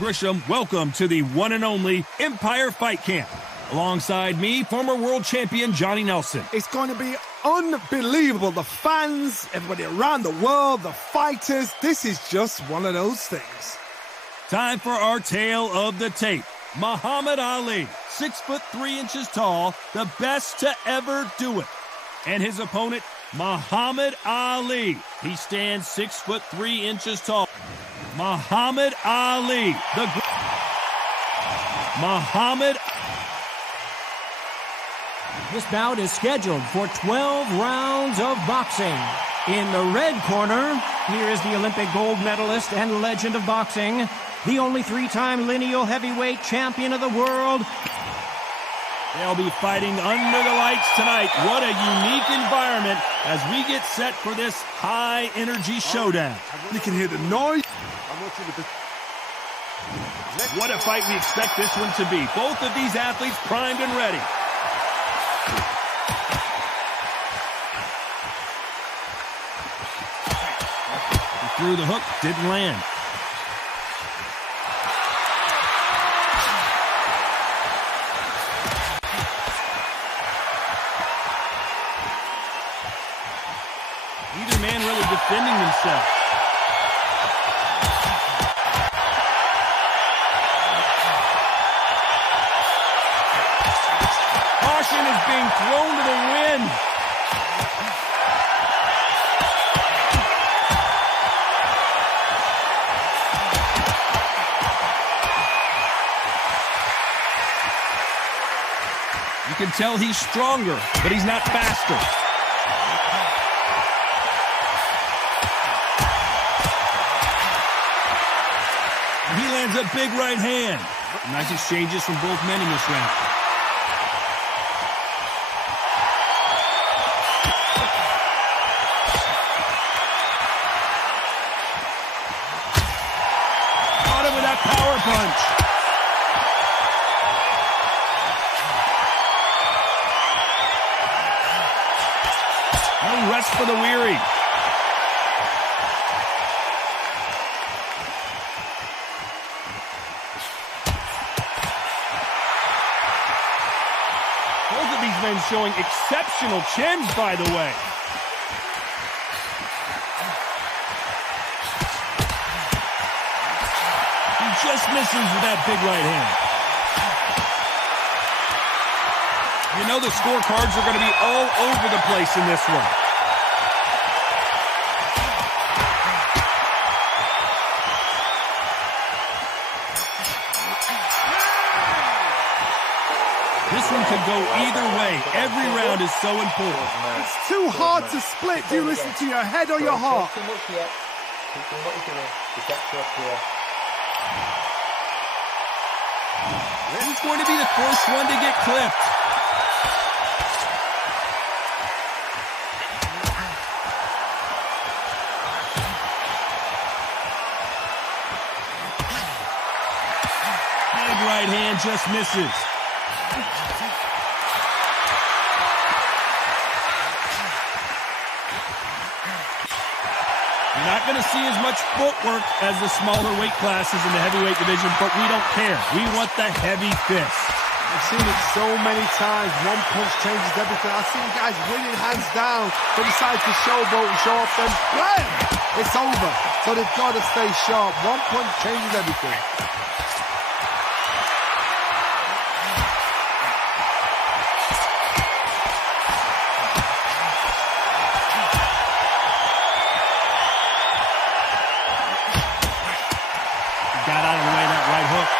Grisham. Welcome to the one and only Empire Fight Camp. Alongside me, former world champion Johnny Nelson. It's going to be unbelievable. The fans, everybody around the world, the fighters. This is just one of those things. Time for our tale of the tape. Muhammad Ali, 6'3" tall, the best to ever do it. And his opponent, Muhammad Ali. He stands 6'3" tall. Muhammad Ali, Muhammad. This bout is scheduled for 12 rounds of boxing. In the red corner, here is the Olympic gold medalist and legend of boxing, the only three-time lineal heavyweight champion of the world. They'll be fighting under the lights tonight. What a unique environment as we get set for this high-energy showdown. You can hear the noise. What a fight we expect this one to be. Both of these athletes primed and ready. He threw the hook, didn't land. Neither man really defending himself. Caution is being thrown to the wind. You can tell he's stronger, but he's not faster. He lands a big right hand. Nice exchanges from both men in this round. Caught him with that power punch. No rest for the weary. Both of these men showing exceptional chins, by the way. He just misses with that big right hand. You know the scorecards are going to be all over the place in this one. This one could go either way. Every round is so important. It's too hard to split. Do you listen to your head or your heart? He's going to be the first one to get clipped. Big right hand just misses. You're not going to see as much footwork as the smaller weight classes in the heavyweight division, but we don't care. We want the heavy fist. I've seen it so many times. One punch changes everything. I've seen guys winning hands down, but decide to showboat and show off, then blam! It's over. So they've got to stay sharp. One punch changes everything. Got out of the way of that right hook.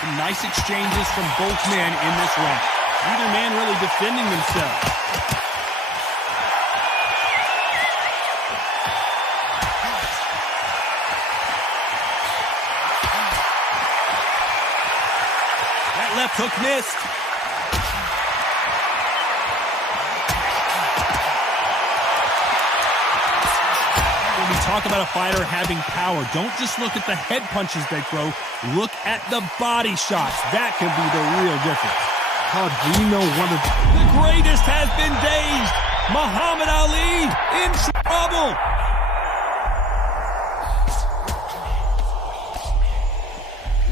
Some nice exchanges from both men in this round. Neither man really defending themselves. That left hook missed. Talk about a fighter having power. Don't just look at the head punches they throw. Look at the body shots. That can be the real difference. God, we know one of the greatest has been dazed. Muhammad Ali in trouble.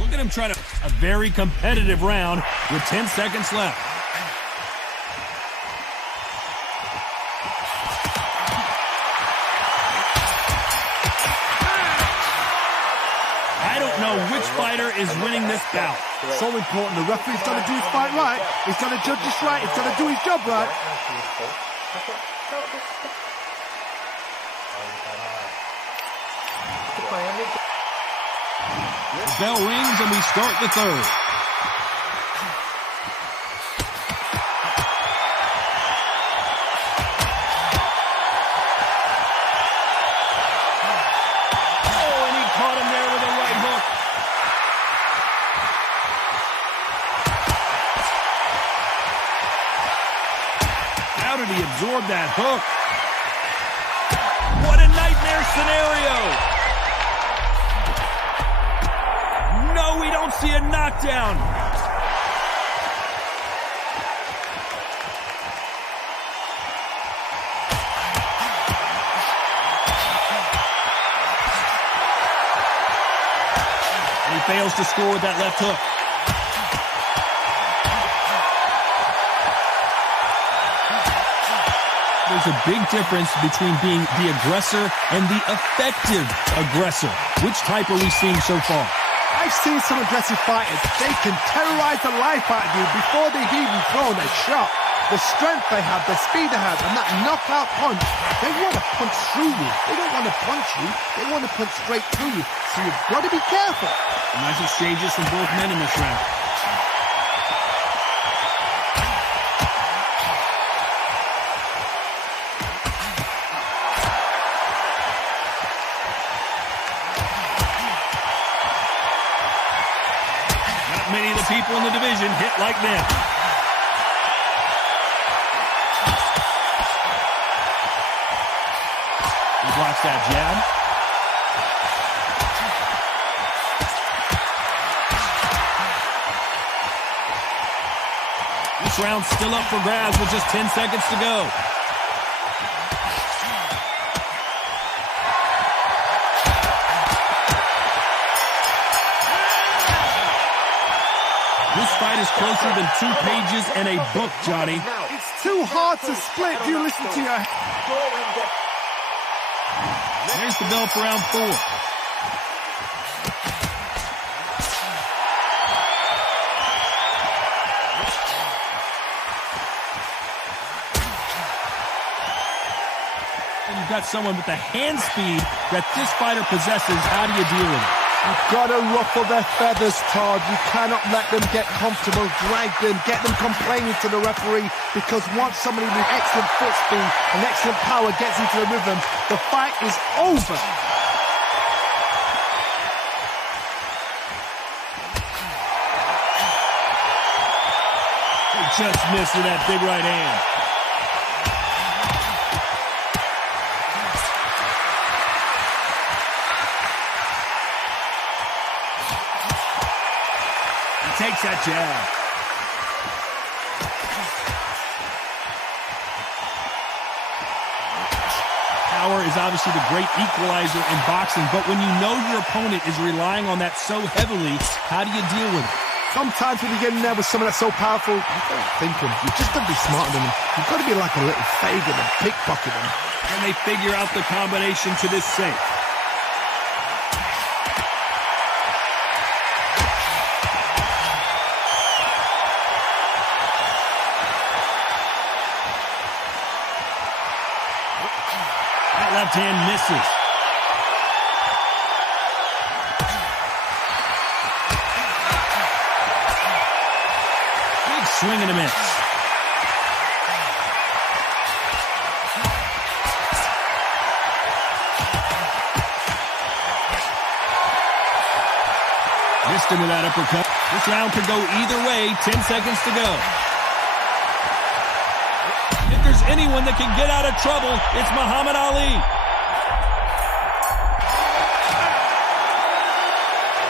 Look at him trying to... A very competitive round with 10 seconds left. I don't know which fighter is winning this bout. So important. The referee's got to do his fight right. He's got to judge this right. He's got to do his job right. The bell rings and we start the third. Oh, and he caught him there with a right hook. How did he absorb that hook? What a nightmare scenario! No, we don't see a knockdown. And he fails to score with that left hook. There's a big difference between being the aggressor and the effective aggressor. Which type are we seeing so far? I've seen some aggressive fighters. They can terrorize the life out of you before they've even thrown a shot. The strength they have, the speed they have, and that knockout punch, they want to punch through you. They don't want to punch you. They want to punch straight through you. So you've got to be careful. Nice exchanges from both men in this round. Many of the people in the division hit like them. He blocks that jab. This round's still up for grabs with just 10 seconds to go. This fight is closer than 2 pages and a book, Johnny. It's too hard to split if you listen to your... There's the bell for round 4. And you've got someone with the hand speed that this fighter possesses. How do you deal with it? You've got to ruffle their feathers, Todd. You cannot let them get comfortable, drag them, get them complaining to the referee, because once somebody with excellent foot speed and excellent power gets into the rhythm, the fight is over. He just missed with that big right hand. Takes that jab. Power is obviously the great equalizer in boxing, but when you know your opponent is relying on that so heavily, how do you deal with it? Sometimes when you get in there with someone that's so powerful, you've got to think him. You've just got to be smarter than him. You've got to be like a little Fagin and pickpocket him. And they figure out the combination to this safe. Left hand misses. Big swing and a miss. Missed him with that uppercut. This round could go either way. 10 seconds to go. If there's anyone that can get out of trouble, it's Muhammad Ali.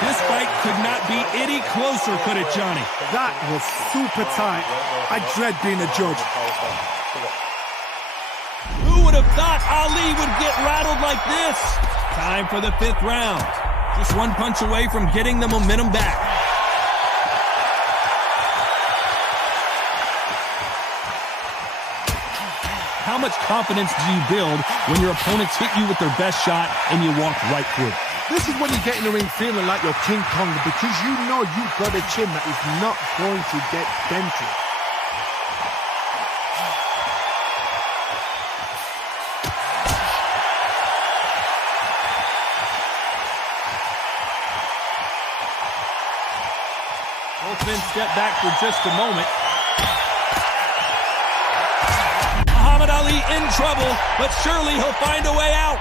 This fight could not be any closer, could it, Johnny? That was super tight. I dread being a judge. Who would have thought Ali would get rattled like this? Time for the 5th round. Just one punch away from getting the momentum back. How much confidence do you build when your opponents hit you with their best shot and you walk right through? This is when you get in the ring feeling like you're King Kong, because you know you've got a chin that is not going to get dented. Both men step back for just a moment. Muhammad Ali in trouble, but surely he'll find a way out.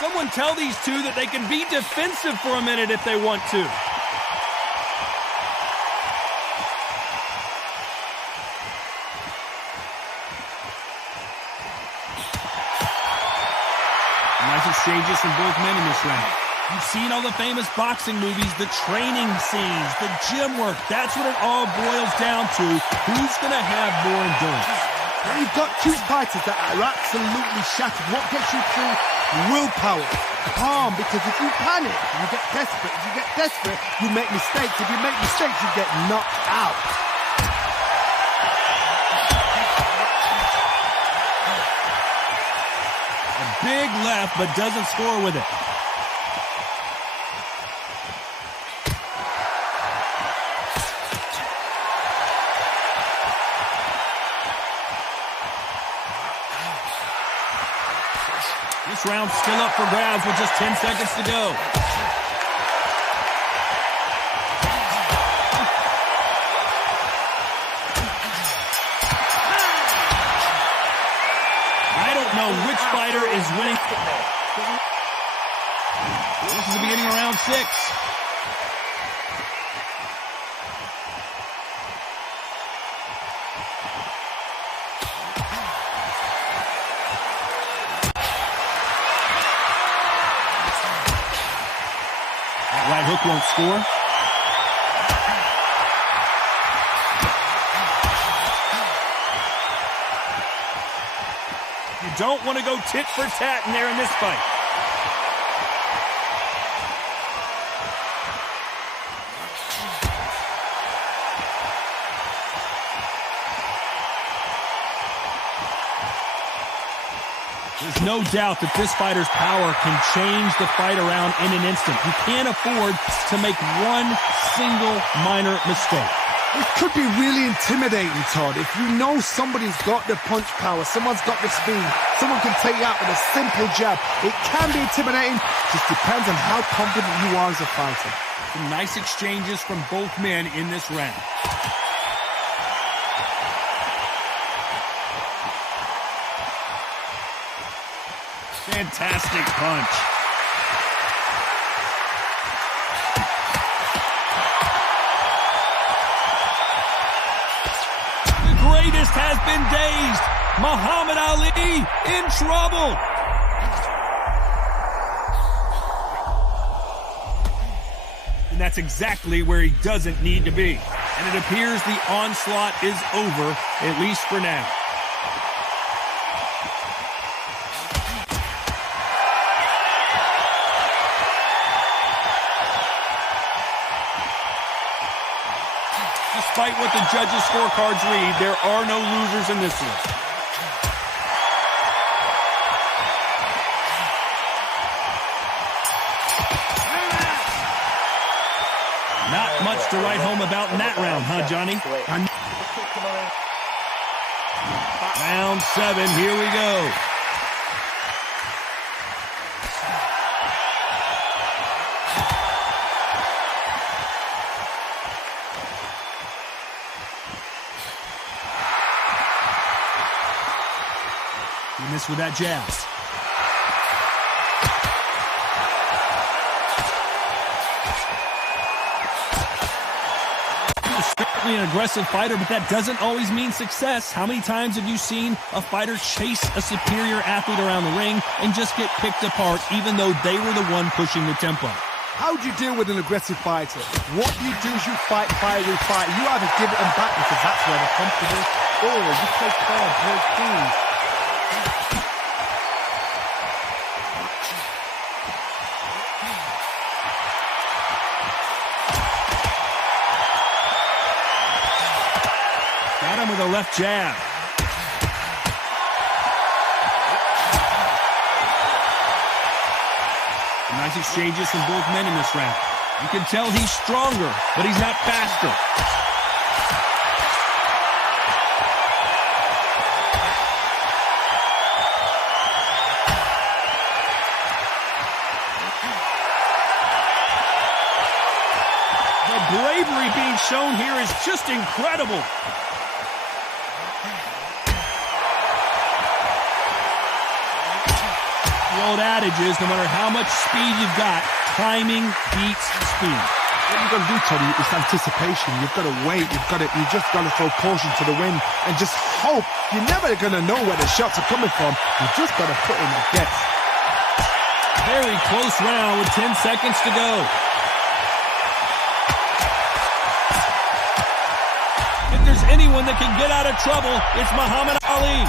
Someone tell these two that they can be defensive for a minute if they want to. Nice exchanges from both men in this round. You've seen all the famous boxing movies, the training scenes, the gym work. That's what it all boils down to. Who's going to have more endurance? When you've got two fighters that are absolutely shattered, what gets you through? Willpower. Calm, because if you panic, you get desperate. If you get desperate, you make mistakes. If you make mistakes, you get knocked out. A big left, but doesn't score with it. This round's still up for grabs with just 10 seconds to go. I don't know which fighter is winning. This is the beginning of round 6. Right hook won't score. You don't want to go tit for tat in there in this fight. There's no doubt that this fighter's power can change the fight around in an instant. You can't afford to make one single minor mistake. It could be really intimidating, Todd. If you know somebody's got the punch power, someone's got the speed, someone can take you out with a simple jab. It can be intimidating. Just depends on how confident you are as a fighter. Some nice exchanges from both men in this round. Fantastic punch. The greatest has been dazed. Muhammad Ali in trouble. And that's exactly where he doesn't need to be. And it appears the onslaught is over, at least for now. Despite what the judges' scorecards read, there are no losers in this one. Not much to write home about in that round, huh, Johnny? Round 7, here we go. He missed with that jab. He's certainly an aggressive fighter, but that doesn't always mean success. How many times have you seen a fighter chase a superior athlete around the ring and just get picked apart even though they were the one pushing the tempo? How do you deal with an aggressive fighter? What you do is you fight fire with fire. You either give it them back because that's where they're comfortable, order. Just play calm, play cool. Got him with a left jab. Nice exchanges from both men in this round. You can tell he's stronger, but he's not faster. The bravery being shown here is just incredible. The old adage is, no matter how much speed you've got, timing beats speed. What you've got to do, Tony, is anticipation. You've got to wait. You just got to throw caution to the wind and just hope. You're never going to know where the shots are coming from. You just got to put in a guess. Very close round with 10 seconds to go. If there's anyone that can get out of trouble, it's Muhammad Ali.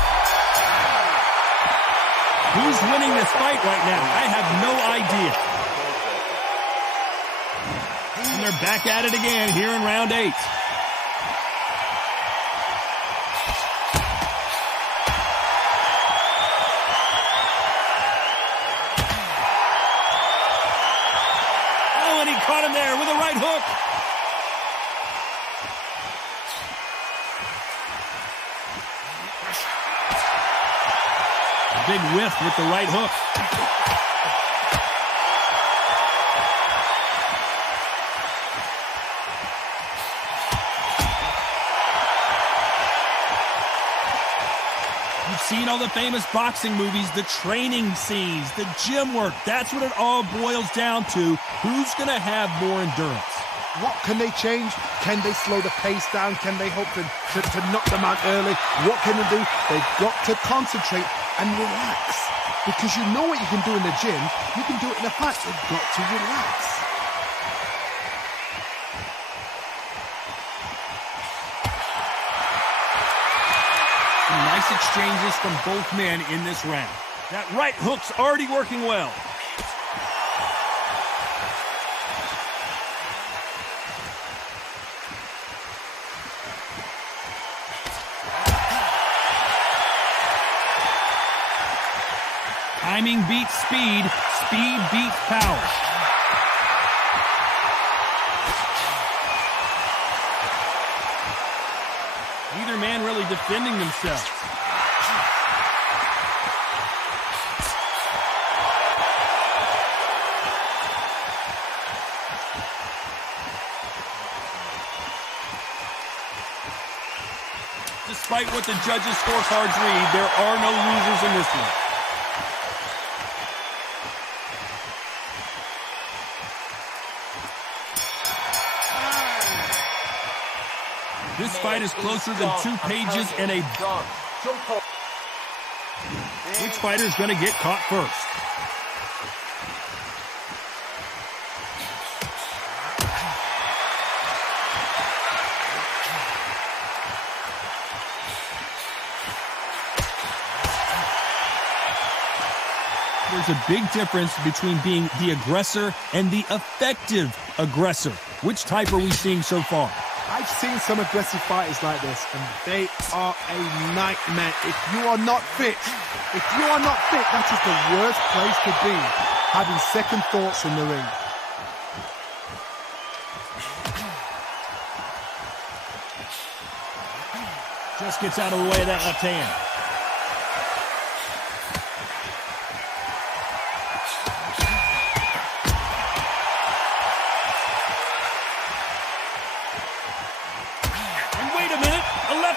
Who's winning this fight right now? I have no idea. And they're back at it again here in round 8. Oh, and he caught him there with a right hook. Big whiff with the right hook. You've seen all the famous boxing movies, the training scenes, the gym work. That's what it all boils down to. Who's going to have more endurance? What can they change? Can they slow the pace down? Can they hope to knock them out early? What can they do? They've got to concentrate and relax. Because you know what you can do in the gym, you can do it in a fight. You've got to relax. Some nice exchanges from both men in this round. That right hook's already working well. Timing beats speed. Speed beats power. Neither man really defending themselves. Despite what the judges' scorecards read, there are no losers in this one. This fight is closer than 2 pages and a... Which fighter's going to get caught first? There's a big difference between being the aggressor and the effective aggressor. Which type are we seeing so far? I've seen some aggressive fighters like this, and they are a nightmare. If you are not fit, that is the worst place to be, having second thoughts in the ring. Just gets out of the way of that left hand.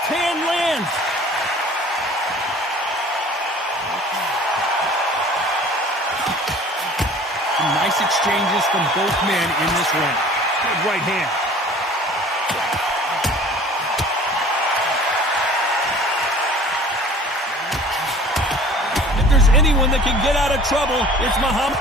Hand lands. Some nice exchanges from both men in this round. Good right hand. If there's anyone that can get out of trouble, it's Muhammad.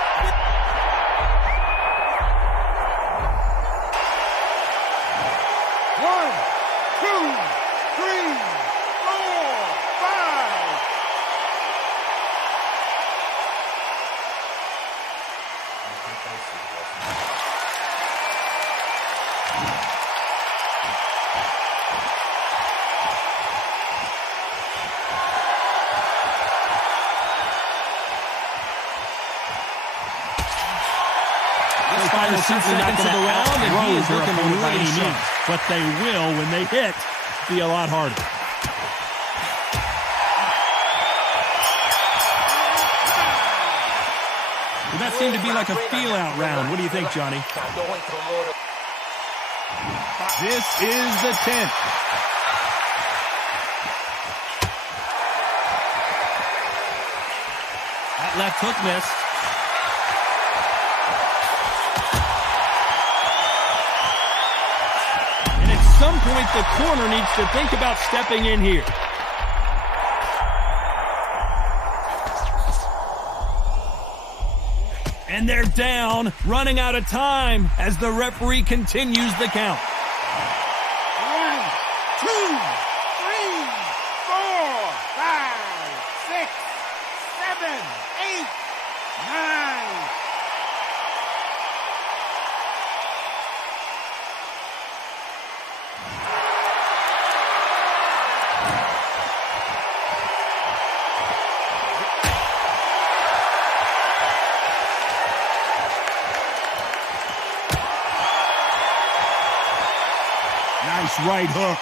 seconds of the round, and he is looking really neat. But they will, when they hit, be a lot harder. Well, that seemed to be like a feel-out round. What do you think, Johnny? This is the 10th. That left hook missed. And at some point, the corner needs to think about stepping in here. And they're down, running out of time as the referee continues the count. 1, 2, 3, 4, 5, 6, 7, 8, 9. Nice right hook.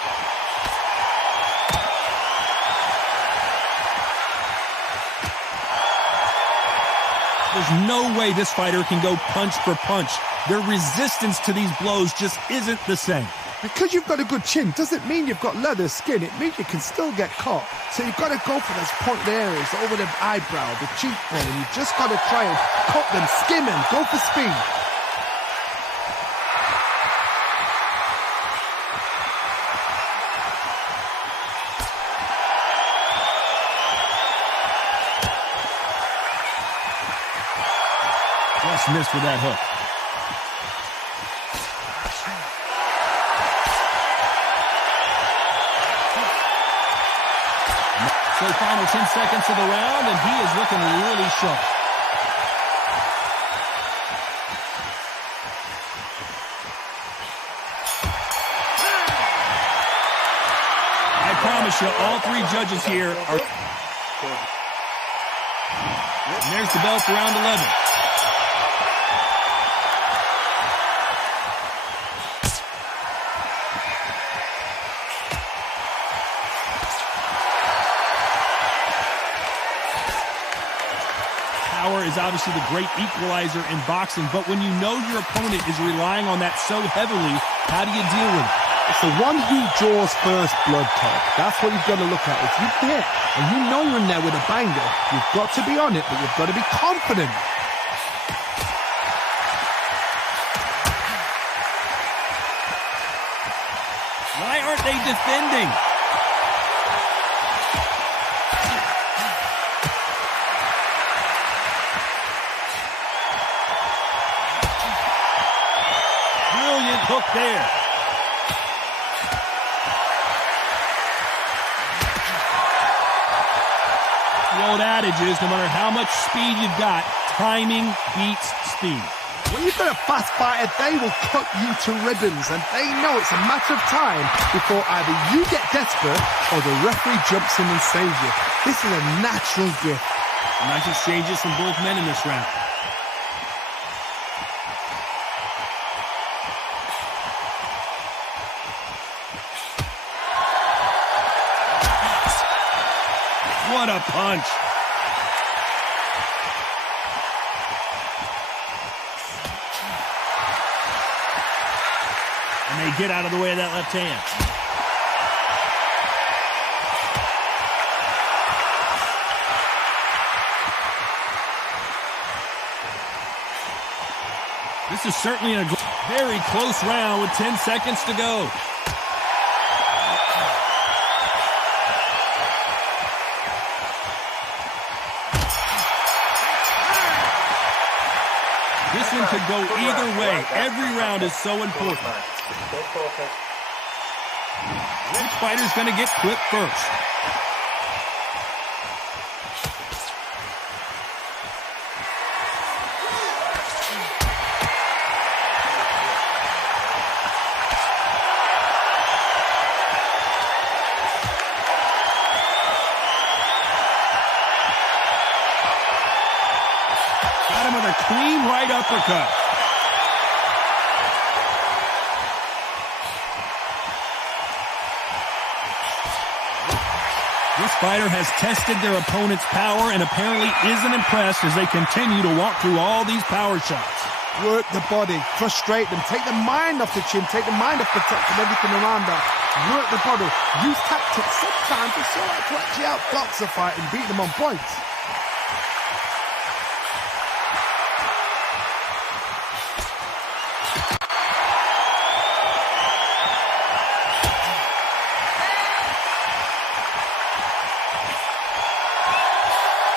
There's no way this fighter can go punch for punch. Their resistance to these blows just isn't the same. Because you've got a good chin doesn't mean you've got leather skin. It means you can still get caught. So you've got to go for those point areas over the eyebrow, the cheekbone, and you've just got to try and cut them, skim them, go for speed. Just missed with that hook. So final 10 seconds of the round, and he is looking really sharp. I promise you, all three judges here are... And there's the bell for round 11. Power is obviously the great equalizer in boxing, but when you know your opponent is relying on that so heavily, how do you deal with it? It's the one who draws first blood, Todd. That's what you've got to look at. If you hit and you know you're in there with a banger, you've got to be on it, but you've got to be confident. Why aren't they defending? Brilliant hook there. The old adage is, no matter how much speed you've got, timing beats speed. When you've got a fast fighter, they will cut you to ribbons, and they know it's a matter of time before either you get desperate or the referee jumps in and saves you. This is a natural gift. Nice exchanges from both men in this round. What a punch. And they get out of the way of that left hand. This is certainly a very close round with 10 seconds to go. This one could go either way. Every round is so important. Which fighter's going to get clipped first? Got him with a clean right uppercut. This fighter has tested their opponent's power and apparently isn't impressed as they continue to walk through all these power shots. Work the body, frustrate them, take the mind off the chin, take the mind off the touch and everything around that. Work the body, use tactics sometimes to sort of to actually outbox a fight and beat them on points.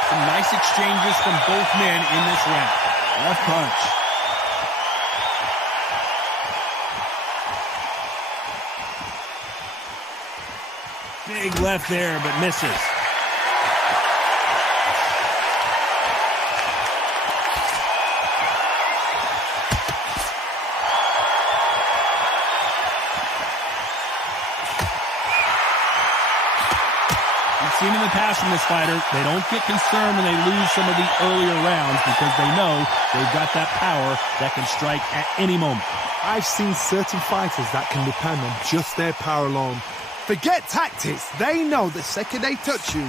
Some nice exchanges from both men in this round. Left punch. Big left there, but misses. We've seen in the past from this fighter, they don't get concerned when they lose some of the earlier rounds because they know they've got that power that can strike at any moment. I've seen certain fighters that can depend on just their power alone. Forget tactics. They know the second they touch you,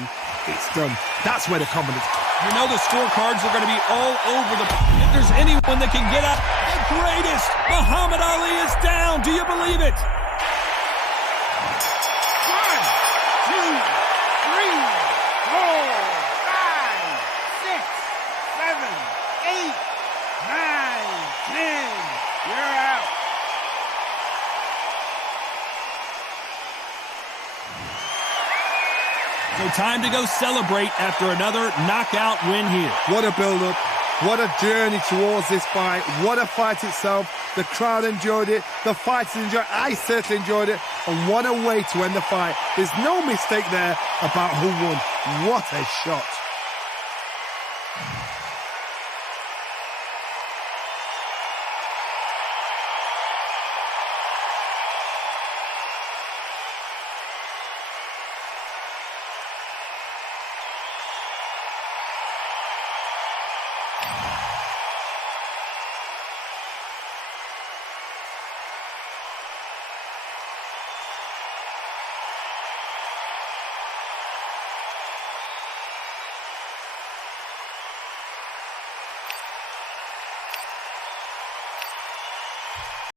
it's done. That's where the confidence. You know the scorecards are going to be all over the... If there's anyone that can get out, the greatest, Muhammad Ali is down. Do you believe it? 1, 2, 3, 4, 5, 6, 7, 8, 9, 10. You're out. So time to go celebrate after another knockout win here. What a build-up. What a journey towards this fight. What a fight itself. The crowd enjoyed it. The fighters enjoyed it. I certainly enjoyed it. And what a way to end the fight. There's no mistake there about who won. What a shot.